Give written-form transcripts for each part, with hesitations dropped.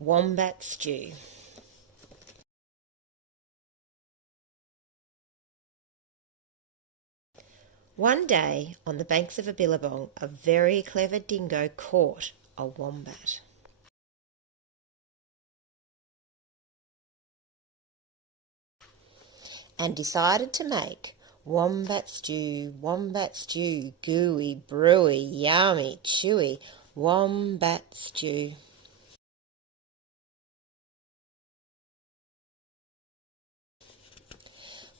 Wombat Stew. One day, on the banks of a billabong, a very clever dingo caught a wombat. And decided to make wombat stew, gooey, brewy, yummy, chewy, wombat stew.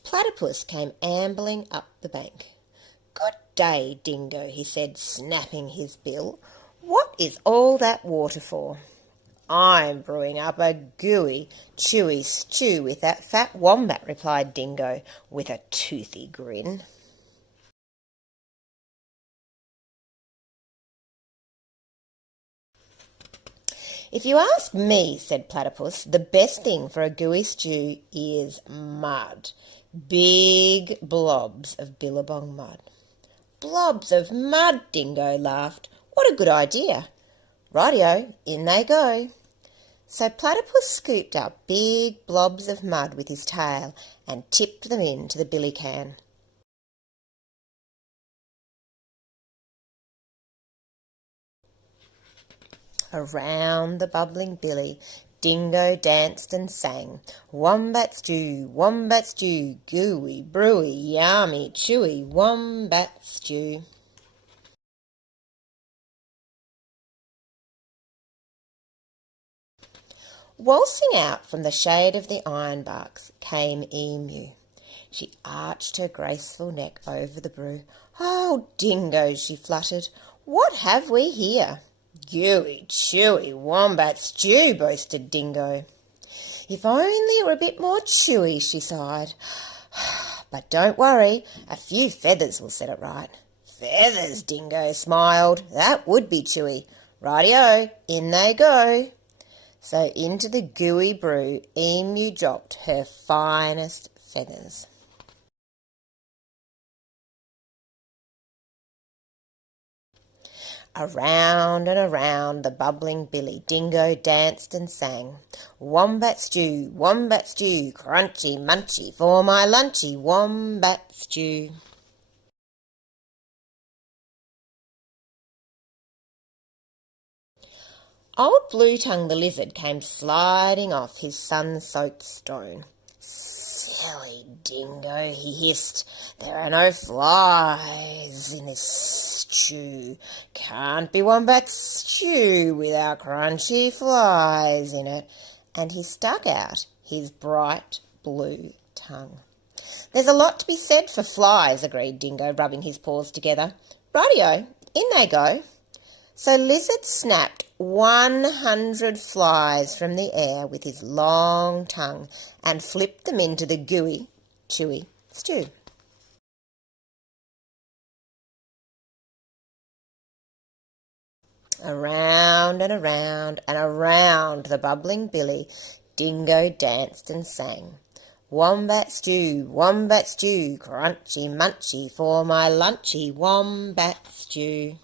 Platypus came ambling up the bank. "Good day, Dingo," he said, snapping his bill. "What is all that water for?" "I'm brewing up a gooey, chewy stew with that fat wombat," replied Dingo, with a toothy grin. "If you ask me," said Platypus, "the best thing for a gooey stew is mud. Big blobs of billabong mud." "Blobs of mud," Dingo laughed. "What a good idea." "Rightio, in they go." So Platypus scooped up big blobs of mud with his tail and tipped them into the billy can. Around the bubbling billy, Dingo danced and sang, wombat stew, gooey, brewy, yummy, chewy, wombat stew." Waltzing out from the shade of the ironbarks came Emu. She arched her graceful neck over the brew. "Oh, Dingo," she fluttered, "what have we here?" "Gooey, chewy, wombat stew," boasted Dingo. "If only it were a bit more chewy," she sighed. "But don't worry, a few feathers will set it right." "Feathers," Dingo smiled. "That would be chewy." "Rightio, in they go." So into the gooey brew Emu dropped her finest feathers. Around and around the bubbling billy Dingo danced and sang, wombat stew, crunchy munchy for my lunchy, wombat stew." Old Blue-tongue the lizard came sliding off his sun-soaked stone. "Silly Dingo," he hissed, "there are no flies in this stew. Can't be wombat stew without crunchy flies in it." And he stuck out his bright blue tongue. "There's a lot to be said for flies," agreed Dingo, rubbing his paws together. "Rightio, in they go." So Lizard snapped 100 flies from the air with his long tongue and flipped them into the gooey, chewy stew. Around and around and around the bubbling billy Dingo danced and sang, wombat stew, crunchy munchy for my lunchy, wombat stew."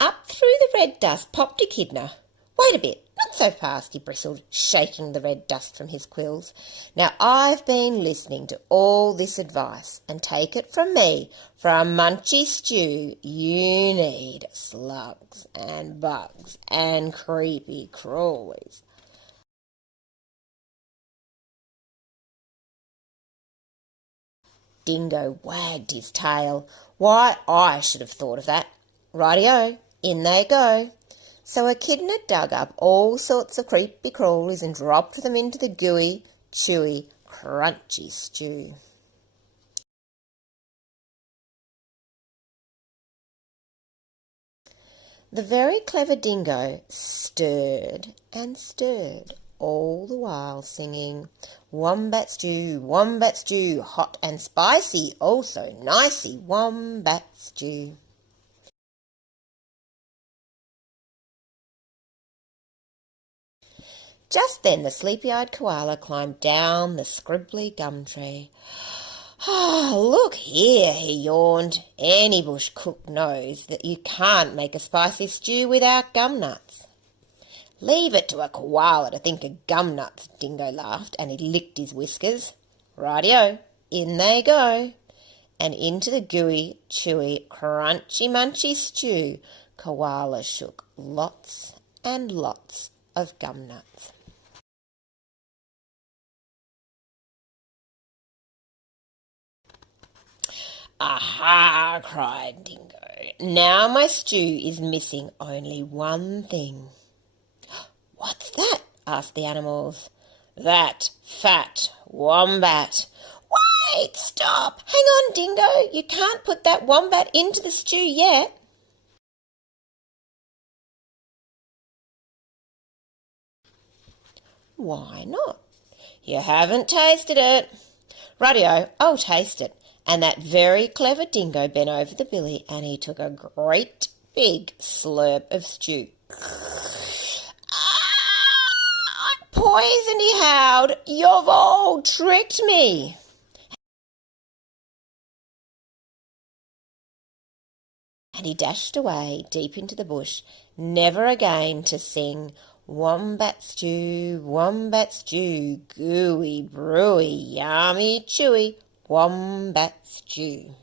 Up through the red dust popped Echidna. "Wait a bit, not so fast," he bristled, shaking the red dust from his quills. "Now I've been listening to all this advice, and take it from me, for a munchy stew you need slugs and bugs and creepy crawlies." Dingo wagged his tail. "Why, I should have thought of that." "Rightio, in they go." So Echidna dug up all sorts of creepy crawlies and dropped them into the gooey, chewy, crunchy stew. The very clever Dingo stirred and stirred, all the while singing, wombat stew, hot and spicy, oh so nicey, wombat stew." Just then the sleepy-eyed koala climbed down the scribbly gum tree. "Ah, look here," he yawned. "Any bush cook knows that you can't make a spicy stew without gum nuts." "Leave it to a koala to think of gum nuts," Dingo laughed, and he licked his whiskers. "Rightio, in they go." And into the gooey, chewy, crunchy munchy stew, Koala shook lots and lots of gum nuts. "Aha!" cried Dingo. "Now my stew is missing only one thing." "What's that?" asked the animals. "That fat wombat." "Wait, stop! Hang on, Dingo. You can't put that wombat into the stew yet." "Why not?" "You haven't tasted it." "Rightio, I'll taste it." And that very clever Dingo bent over the billy and he took a great big slurp of stew. "Ah, I'm poisoned," he howled. "You've all tricked me." And he dashed away deep into the bush, never again to sing wombat stew, gooey, brewy, yummy, chewy, wombat stew.